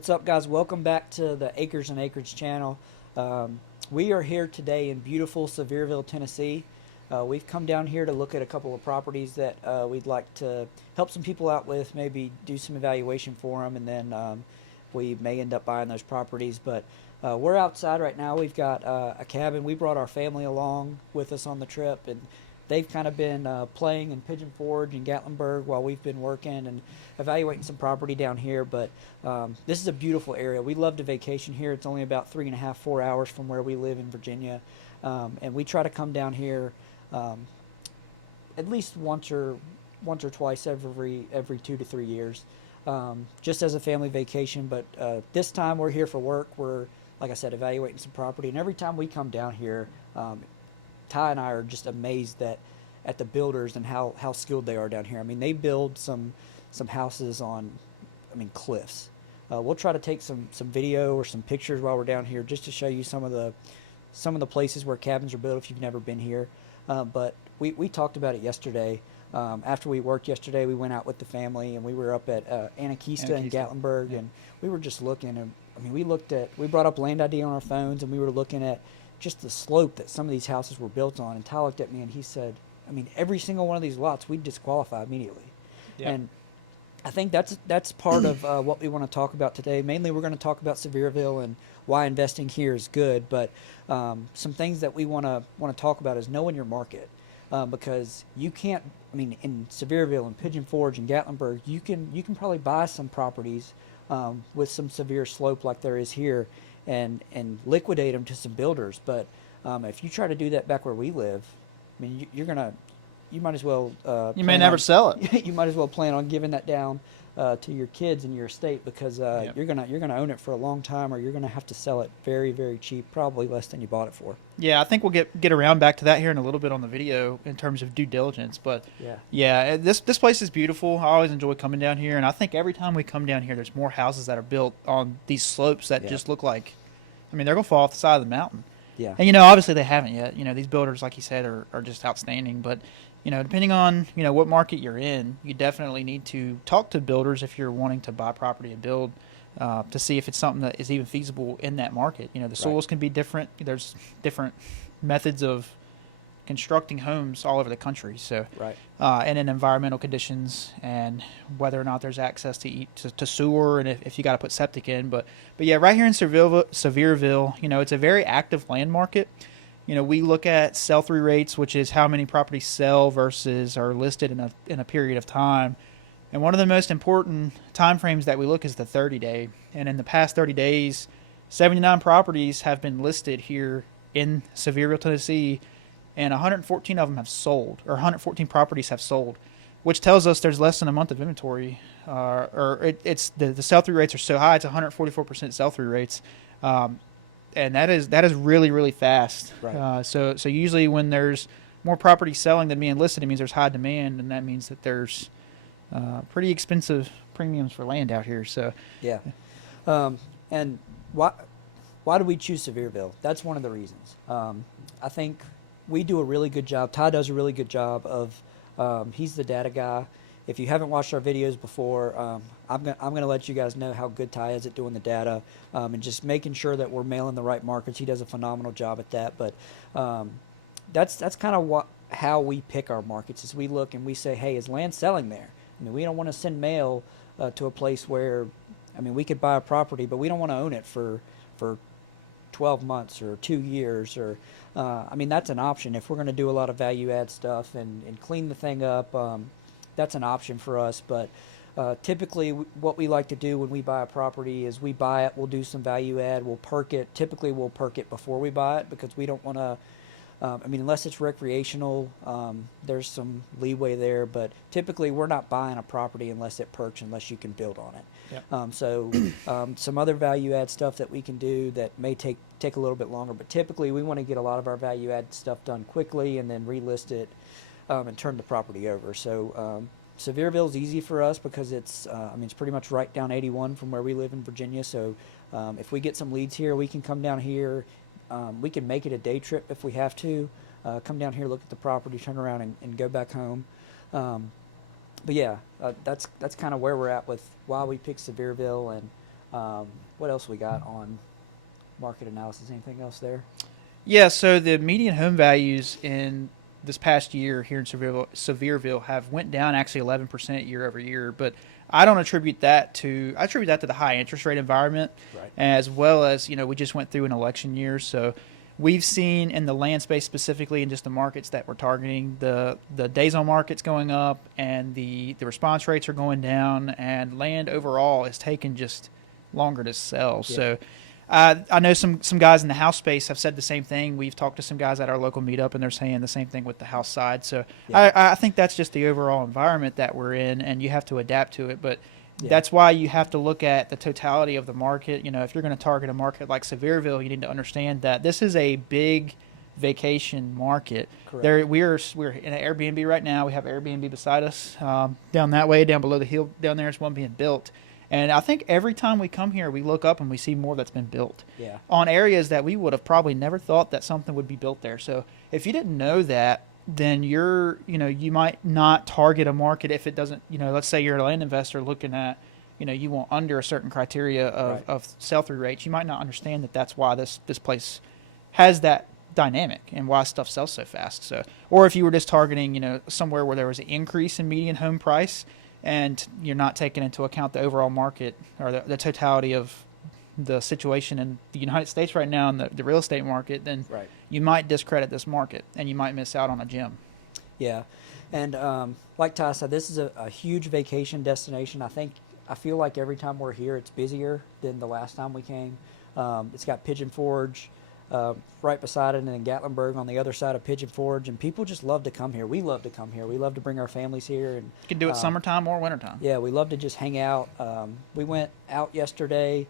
What's up, guys? Welcome back to the Acres and Acreage channel. We are here today in beautiful Sevierville, Tennessee. We've come down here to look at a couple of properties that we'd like to help some people out with, maybe do some evaluation for them, and then we may end up buying those properties. But we're outside right now. We've got a cabin. We brought our family along with us on the trip, and they've kind of been playing in Pigeon Forge and Gatlinburg while we've been working and evaluating some property down here. But this is a beautiful area. We love to vacation here. It's only about 3.5, 4 hours from where we live in Virginia, and we try to come down here at least once or twice every 2 to 3 years, just as a family vacation. But this time we're here for work. We're, like I said, evaluating some property, and every time we come down here, Ty and I are just amazed at the builders and how skilled they are down here. I mean, they build some houses on, cliffs. We'll try to take some video or some pictures while we're down here just to show you some of the places where cabins are built if you've never been here. But we talked about it yesterday. After we worked yesterday, we went out with the family and we were up at Anakista and Gatlinburg, and we were just looking. And we brought up Land ID on our phones, and we were looking at just the slope that some of these houses were built on. And Ty looked at me and he said, every single one of these lots we'd disqualify immediately. Yeah. And I think that's part of what we want to talk about today. Mainly we're going to talk about Sevierville and why investing here is good, but some things that we want to talk about is knowing your market, because you can't, in Sevierville and Pigeon Forge and Gatlinburg, you can probably buy some properties with some severe slope like there is here, and liquidate them to some builders. But if you try to do that back where we live, you might as well you may never sell it. You might as well plan on giving that down to your kids in your estate, because Yep. you're gonna own it for a long time, or you're gonna have to sell it very, very cheap, probably less than you bought it for. Yeah, I think we'll get around back to that here in a little bit on the video in terms of due diligence. But yeah, this place is beautiful. I always enjoy coming down here, and I think every time we come down here, there's more houses that are built on these slopes that just look like, they're gonna fall off the side of the mountain. Yeah. And obviously they haven't yet. These builders, like you said, are just outstanding. But depending on what market you're in, you definitely need to talk to builders if you're wanting to buy property and build, to see if it's something that is even feasible in that market. The soils can be different. There's different methods of constructing homes all over the country. So, and in environmental conditions, and whether or not there's access to sewer, and if you got to put septic in. But yeah, right here in Sevierville, it's a very active land market. We look at sell-through rates, which is how many properties sell versus are listed in a period of time. And one of the most important time frames that we look is the 30-day. And in the past 30 days, 79 properties have been listed here in Sevierville, Tennessee, and 114 of them have sold, or 114 properties have sold, which tells us there's less than a month of inventory. It's the sell-through rates are so high; it's 144% sell-through rates. And that is really, really fast. Right. So usually when there's more property selling than being listed, it means there's high demand, and that means that there's pretty expensive premiums for land out here. So yeah, and why do we choose Sevierville? That's one of the reasons. I think we do a really good job. Ty does a really good job of. He's the data guy. If you haven't watched our videos before, I'm gonna let you guys know how good Ty is at doing the data, and just making sure that we're mailing the right markets. He does a phenomenal job at that. But that's kind of how we pick our markets. Is we look and we say, hey, is land selling there? We don't want to send mail to a place where, we could buy a property, but we don't want to own it for 12 months or 2 years, or that's an option if we're going to do a lot of value add stuff and clean the thing up. That's an option for us. But typically what we like to do when we buy a property is we buy it, we'll do some value add, we'll perk it. Typically we'll perk it before we buy it, because we don't want to, unless it's recreational, there's some leeway there. But typically we're not buying a property unless it perks, unless you can build on it. Yep. Some other value add stuff that we can do that may take a little bit longer, but typically we want to get a lot of our value add stuff done quickly and then relist it and turn the property over. So Sevierville is easy for us because it's pretty much right down 81 from where we live in Virginia. So if we get some leads here, we can come down here. We can make it a day trip if we have to. Come down here, look at the property, turn around, and go back home. But yeah, that's kind of where we're at with why we picked Sevierville, and What else we got on market analysis? Anything else there? Yeah, so the median home values in this past year here in Sevierville have went down actually 11% year over year, but I don't attribute that to I attribute that to the high interest rate environment, Right. as well as we just went through an election year, so we've seen in the land space specifically in just the markets that we're targeting the days on markets going up and the response rates are going down, and land overall is taking just longer to sell. Yeah. So I know some guys in the house space have said the same thing. We've talked to some guys at our local meetup, and they're saying the same thing with the house side. So Yeah. I think that's just the overall environment that we're in, and you have to adapt to it. But Yeah. that's why you have to look at the totality of the market. If you're going to target a market like Sevierville, you need to understand that this is a big vacation market. Correct. We're in an Airbnb right now. We have Airbnb beside us. Down that way, down below the hill, down there is one being built. And I think every time we come here, we look up and we see more that's been built Yeah. on areas that we would have probably never thought that something would be built there. So if you didn't know that, then you might not target a market if it doesn't, let's say you're a land investor looking at, you want under a certain criteria Right. of sell-through rates. You might not understand that that's why this place has that dynamic and why stuff sells so fast. So, or if you were just targeting, somewhere where there was an increase in median home price, and you're not taking into account the overall market or the totality of the situation in the United States right now in the real estate market, then Right. you might discredit this market and you might miss out on a gem. Yeah. And like Ty said, this is a huge vacation destination. I feel like every time we're here, it's busier than the last time we came. It's got Pigeon Forge right beside it, and then Gatlinburg on the other side of Pigeon Forge. And people just love to come here. We love to come here. We love to bring our families here. And You can do it summertime or wintertime. yeah, we love to just hang out. We went out yesterday.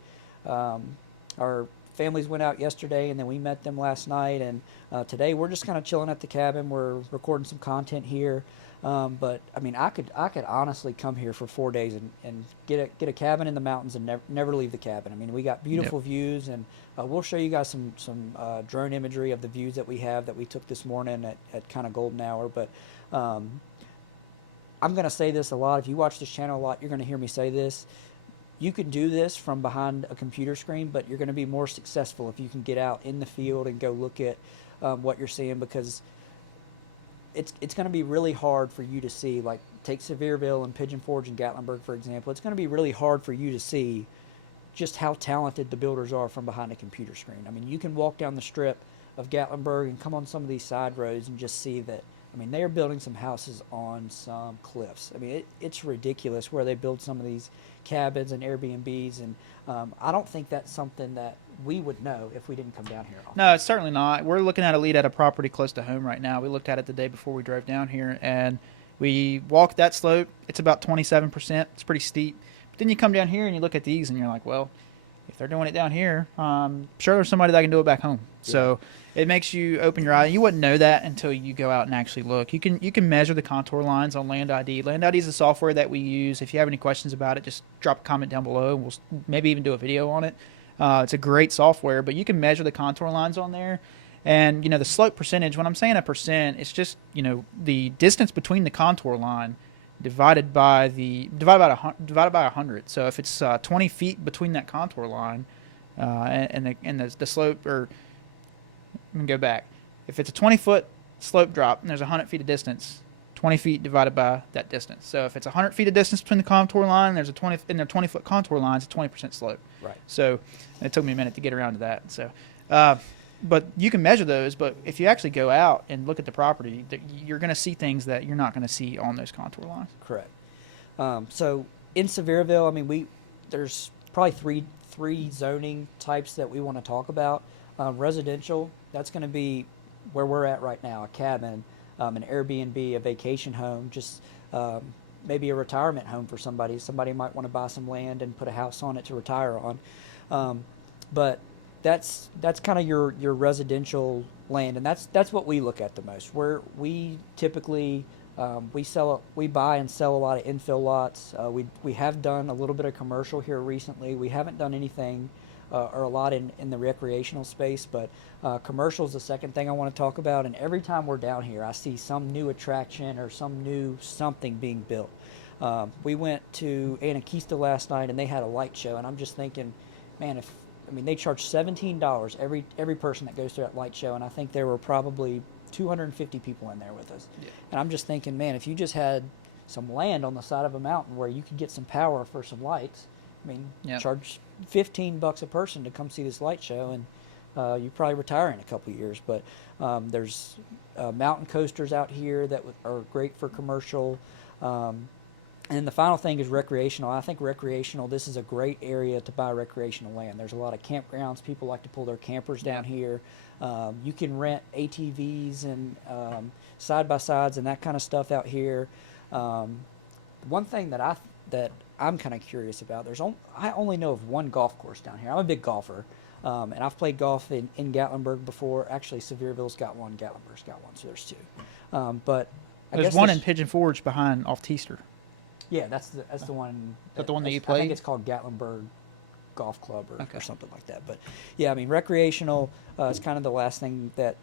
Our families went out yesterday, and then we met them last night. And today we're just kind of chilling at the cabin. We're recording some content here. But I mean, I could honestly come here for 4 days and get a cabin in the mountains and never leave the cabin. I mean, we got beautiful views, and we'll show you guys some drone imagery of the views that we took this morning at kind of golden hour. But I'm gonna say this a lot. If you watch this channel a lot, you're gonna hear me say this. You can do this from behind a computer screen, but you're going to be more successful if you can get out in the field and go look at what you're seeing, because it's going to be really hard for you to see. Like, take Sevierville and Pigeon Forge and Gatlinburg, for example. It's going to be really hard for you to see just how talented the builders are from behind a computer screen. I mean, you can walk down the strip of Gatlinburg and come on some of these side roads and just see that. I mean, they are building some houses on some cliffs. I mean, it's ridiculous where they build some of these cabins and Airbnbs, and I don't think that's something that we would know if we didn't come down here. No, it's certainly not. We're looking at a lead at a property close to home right now. We looked at it the day before we drove down here, and we walked that slope. It's about 27%. It's pretty steep. But then you come down here and you look at these, and you're like, well, if they're doing it down here, sure there's somebody that can do it back home. Yeah. So it makes you open your eye. You wouldn't know that until you go out and actually look. You can measure the contour lines on Land ID. Land ID is the software that we use. If you have any questions about it, just drop a comment down below. We'll maybe even do a video on it. It's a great software, but you can measure the contour lines on there. And, the slope percentage, when I'm saying a percent, it's just, the distance between the contour line divided by 100. So if it's 20 feet between that contour line and the slope, or let me go back. If it's a 20-foot slope drop and there's 100 feet of distance, 20 feet divided by that distance. So if it's 100 feet of distance between the contour line and there's a 20-foot contour line, it's a 20% slope. Right. So it took me a minute to get around to that. So, but you can measure those. But if you actually go out and look at the property, you're going to see things that you're not going to see on those contour lines. Correct. So in Sevierville, I mean, there's probably three zoning types that we want to talk about. Residential, that's going to be where we're at right now, a cabin, an Airbnb, a vacation home, just maybe a retirement home for somebody. Somebody might want to buy some land and put a house on it to retire on. But that's kind of your residential land, and that's what we look at the most. We typically we buy and sell a lot of infill lots. We have done a little bit of commercial here recently. We haven't done anything or a lot in the recreational space, but commercial is the second thing I want to talk about. And every time we're down here, I see some new attraction or some new something being built. We went to Anakista last night, and they had a light show, and I'm just thinking, man, they charge $17 every person that goes to that light show, and I think there were probably 250 people in there with us. Yeah. And I'm just thinking, man, if you just had some land on the side of a mountain where you could get some power for some lights, charge $15 a person to come see this light show, and you probably retire in a couple of years. But there's mountain coasters out here that are great for commercial. And the final thing is recreational. I think recreational, this is a great area to buy recreational land. There's a lot of campgrounds. People like to pull their campers down here. You can rent ATVs and side-by-sides and that kind of stuff out here. One thing that I'm kind of curious about, I only know of one golf course down here. I'm a big golfer, and I've played golf in Gatlinburg before. Actually, Sevierville's got one, Gatlinburg's got one, so there's two. But there's one in Pigeon Forge behind off Teaster. Yeah, that's the one. Is that the one that you played? I think it's called Gatlinburg Golf Club or something like that. But yeah, recreational is kind of the last thing that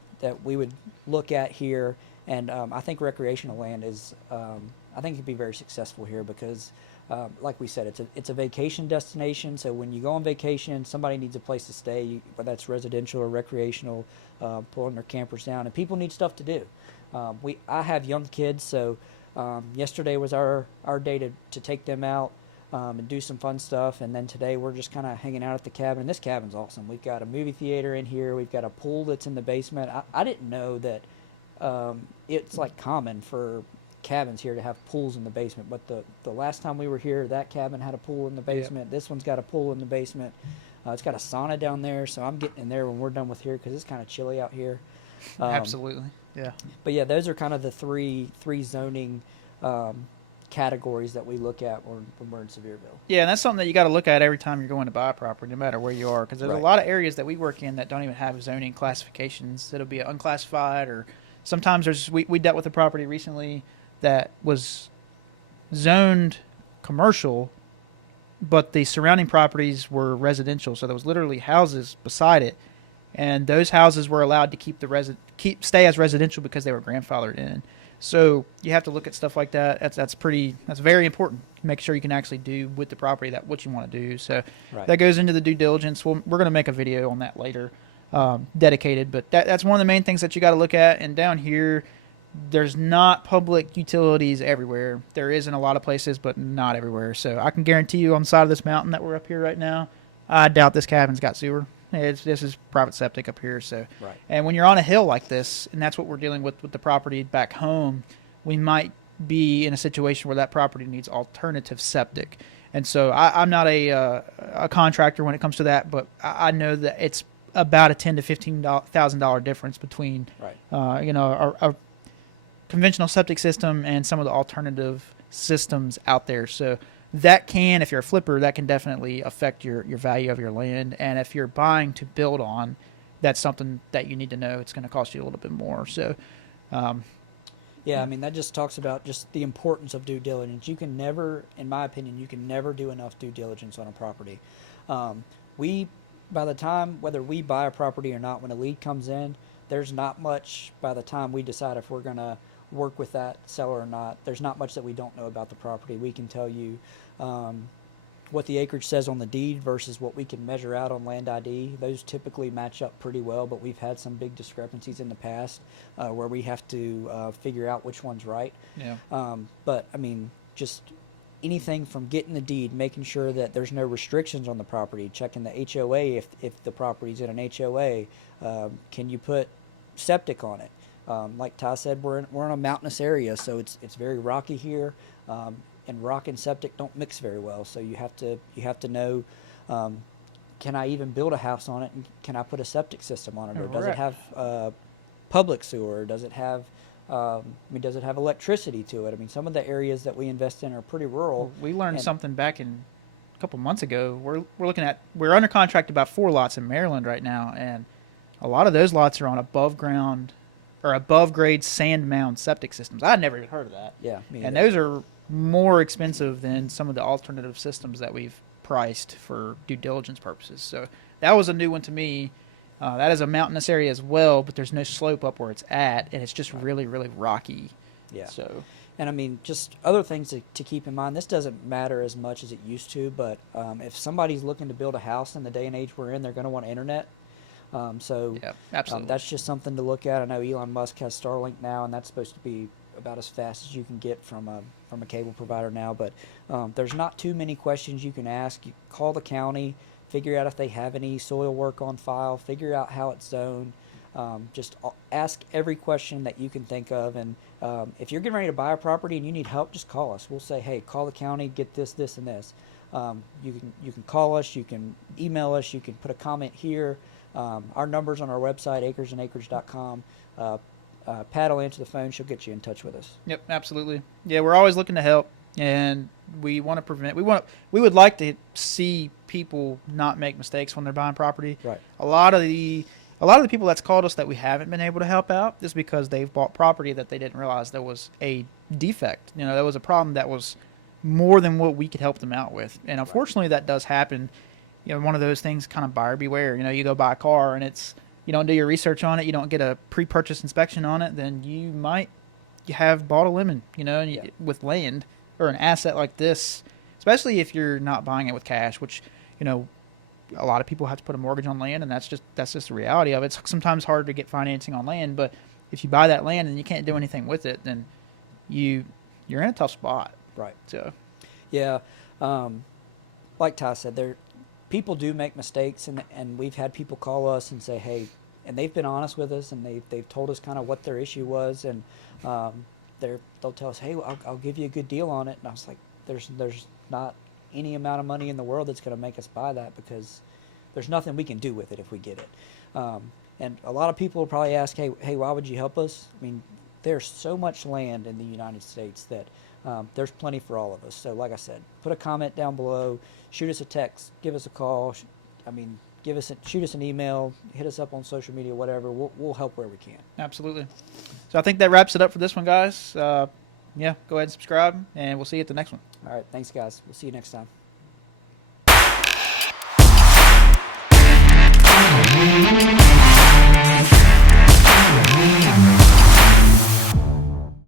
we would look at here, and I think recreational land is. I think it'd be very successful here because, like we said, it's a vacation destination. So when you go on vacation, somebody needs a place to stay, whether that's residential or recreational, pulling their campers down, and people need stuff to do. I have young kids, so. Yesterday was our day to take them out and do some fun stuff, and then today we're just kind of hanging out at the cabin. And this cabin's awesome. We've got a movie theater in here. We've got a pool that's in the basement. I didn't know that it's like common for cabins here to have pools in the basement, but the last time we were here, that cabin had a pool in the basement. Yep. This one's got a pool in the basement. It's got a sauna down there, so I'm getting in there when we're done with here because it's kind of chilly out here. Absolutely. Yeah. But yeah, those are kind of the three zoning categories that we look at when we're in Sevierville. Yeah, and that's something that you got to look at every time you're going to buy a property, no matter where you are, because there's a lot of areas that we work in that don't even have zoning classifications. It'll be unclassified, or sometimes we dealt with a property recently that was zoned commercial, but the surrounding properties were residential, so there was literally houses beside it. And those houses were allowed to stay as residential because they were grandfathered in. So you have to look at stuff like that. That's very important. Make sure you can actually do with the property what you want to do. So that goes into the due diligence. We're going to make a video on that later, dedicated. But that's one of the main things that you got to look at. And down here, there's not public utilities everywhere. There is in a lot of places, but not everywhere. So I can guarantee you on the side of this mountain that we're up here right now, I doubt this cabin's got sewer. This is private septic up here. So, and when you're on a hill like this, and that's what we're dealing with the property back home, we might be in a situation where that property needs alternative septic. And so I'm not a contractor when it comes to that, but I know that it's about a $10,000 to $15,000 difference between, a conventional septic system and some of the alternative systems out there. So that can, if you're a flipper, that can definitely affect your value of your land. And if you're buying to build on, that's something that you need to know. It's going to cost you a little bit more. So, that just talks about just the importance of due diligence. You can never, in my opinion, do enough due diligence on a property. By the time, whether we buy a property or not, when a lead comes in, there's not much by the time we decide if we're going to work with that seller or not. There's not much that we don't know about the property. We can tell you what the acreage says on the deed versus what we can measure out on land ID. Those typically match up pretty well, but we've had some big discrepancies in the past where we have to figure out which one's right. Yeah. But just anything from getting the deed, making sure that there's no restrictions on the property, checking the HOA if the property's in an HOA. Can you put septic on it? Like Ty said, we're in a mountainous area, so it's very rocky here, and rock and septic don't mix very well. So you have to know, can I even build a house on it, and can I put a septic system on it, or does it have public sewer? Does it have does it have electricity to it? Some of the areas that we invest in are pretty rural. Well, we learned something back in a couple months ago. We're under contract about 4 lots in Maryland right now, and a lot of those lots are on above grade sand mound septic systems. I'd never even heard of that. Yeah, and those are more expensive than some of the alternative systems that we've priced for due diligence purposes. So that was a new one to me. That is a mountainous area as well, but there's no slope up where it's at, and it's just really, really rocky. Yeah. So And I mean, just other things to keep in mind. This doesn't matter as much as it used to, but if somebody's looking to build a house in the day and age we're in, they're going to want internet. Yeah, absolutely. That's just something to look at. I know Elon Musk has Starlink now, and that's supposed to be about as fast as you can get from a cable provider now. But there's not too many questions you can ask. You call the county, figure out if they have any soil work on file, figure out how it's zoned. Just ask every question that you can think of. And if you're getting ready to buy a property and you need help, just call us. We'll say, hey, call the county, get this, this, and this. You can call us, you can email us, you can put a comment here. Our number's on our website, acresandacreage.com. Pat will answer the phone. She'll get you in touch with us. Yep, absolutely. Yeah, we're always looking to help, and we want to prevent. We would like to see people not make mistakes when they're buying property. Right. A lot of the people that's called us that we haven't been able to help out is because they've bought property that they didn't realize there was a defect. There was a problem that was more than what we could help them out with, and unfortunately, that does happen. One of those things, kind of buyer beware. You go buy a car and you don't do your research on it, you don't get a pre-purchase inspection on it, then you have bought a lemon, with land or an asset like this, especially if you're not buying it with cash, which, a lot of people have to put a mortgage on land, and that's just the reality of it. It's sometimes hard to get financing on land, but if you buy that land and you can't do anything with it, then you're in a tough spot. Right. So, yeah, like Ty said, people do make mistakes, and we've had people call us and say, hey, and they've been honest with us, and they've told us kind of what their issue was, and they'll tell us, hey, I'll give you a good deal on it, and I was like, there's not any amount of money in the world that's going to make us buy that, because there's nothing we can do with it if we get it. And a lot of people will probably ask, hey, why would you help us? I mean, there's so much land in the United States that there's plenty for all of us. So like I said, put a comment down below, shoot us a text, give us a call. Shoot us an email, hit us up on social media, whatever. We'll help where we can. Absolutely. So I think that wraps it up for this one, guys. Go ahead and subscribe, and we'll see you at the next one. All right. Thanks, guys. We'll see you next time.